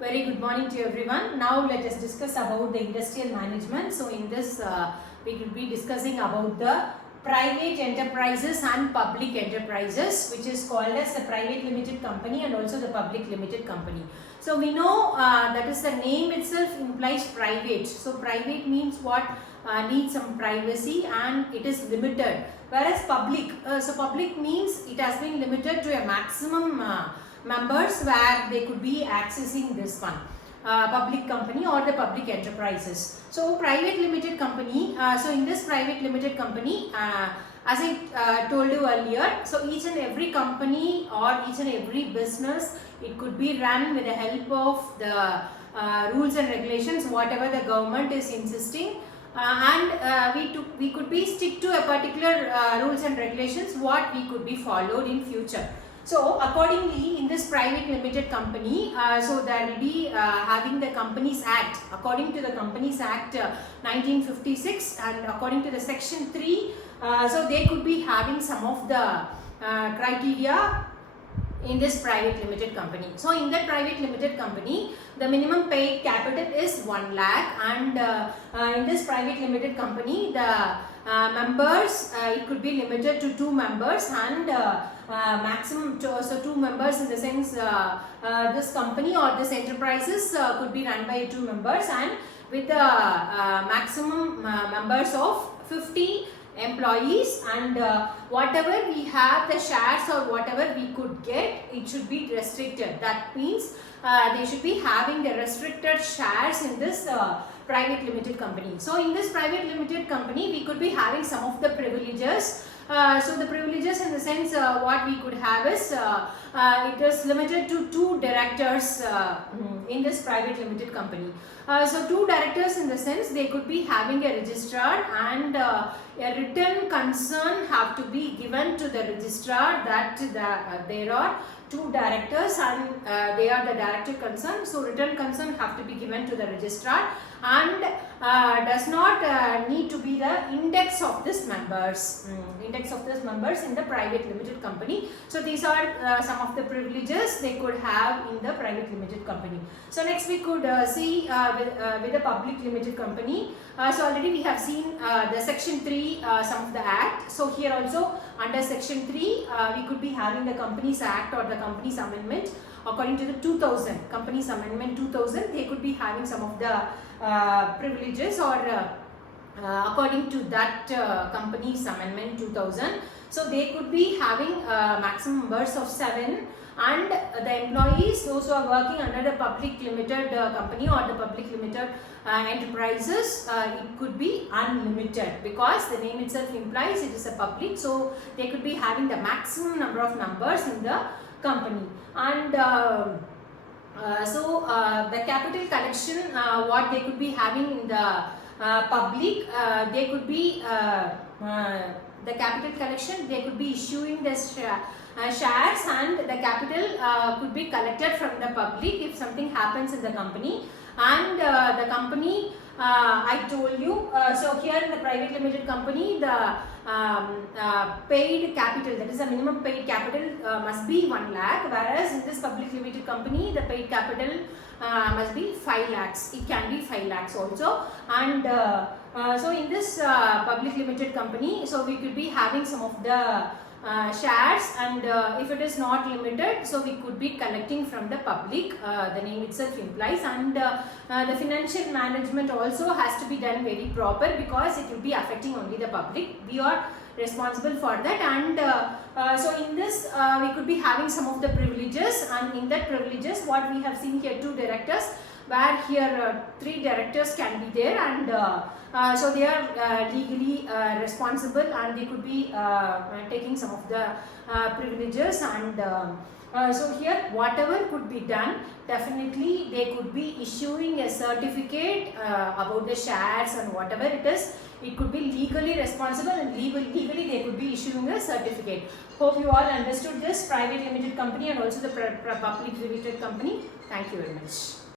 Very good morning to everyone. Now let us discuss about the industrial management. So in this we will be discussing about the private enterprises and public enterprises, which is called as the private limited company and also the public limited company. So we know that is the name itself implies private. So private means what? Needs some privacy and it is limited. Whereas public, so public means it has been limited to a maximum members where they could be accessing this one. Public company or the public enterprises. So private limited company, so in this private limited company, as I told you earlier, so each and every company or each and every business, it could be run with the help of the rules and regulations, whatever the government is insisting. We could be stick to a particular rules and regulations what we could be followed in future. So accordingly in this private limited company, so there will be having the Companies Act. According to the Companies Act 1956 and according to the section 3, so they could be having some of the criteria in this private limited company. So in that private limited company, the minimum paid capital is 1 lakh and in this private limited company, the members, it could be limited to 2 members and maximum, so 2 members in the sense this company or this enterprises could be run by 2 members and with the maximum members of 50 employees and whatever we have the shares or whatever we could get, it should be restricted. That means they should be having the restricted shares in this private limited company. So in this private limited company, we could be having some of the privileges. So the privileges in the sense what we could have is it is limited to 2 directors in this private limited company. So 2 directors in the sense they could be having a registrar and a written concern have to be given to the registrar that there are 2 directors and they are the director concern. So written concern have to be given to the registrar and does not need to be the index of this members. Index of this members in the private limited company. So these are some of the privileges they could have in the private limited company. So next we could see with the public limited company. So already we have seen the section 3 some of the act. So here also under section 3 we could be having the Companies Act or the Companies Amendment according to the 2000 Companies Amendment 2000. They could be having some of the privileges or according to that Companies Amendment 2000. So they could be having maximum members of 7 and the employees, those who are working under the public limited company or the public limited enterprises, it could be unlimited because the name itself implies it is a public. So they could be having the maximum number of members in the company. And so the capital collection what they could be having in the public, they could be the capital collection, they could be issuing the shares and the capital could be collected from the public if something happens in the company. And the company I told you, so here in the private limited company, the paid capital, that is the minimum paid capital must be 1 lakh, whereas in this public limited company the paid capital must be 5 lakhs. It can be 5 lakhs also. And so in this public limited company, so we could be having some of the shares and if it is not limited, so we could be collecting from the public, the name itself implies, and the financial management also has to be done very proper because it will be affecting only the public. We are responsible for that. And so in this we could be having some of the privileges, and in that privileges what we have seen here 2 directors, where here 3 directors can be there, and so they are legally responsible and they could be taking some of the privileges. And so here whatever could be done, definitely they could be issuing a certificate about the shares and whatever it is, it could be legally responsible and legally they could be issuing a certificate. Hope you all understood this private limited company and also the public limited company. Thank you very much.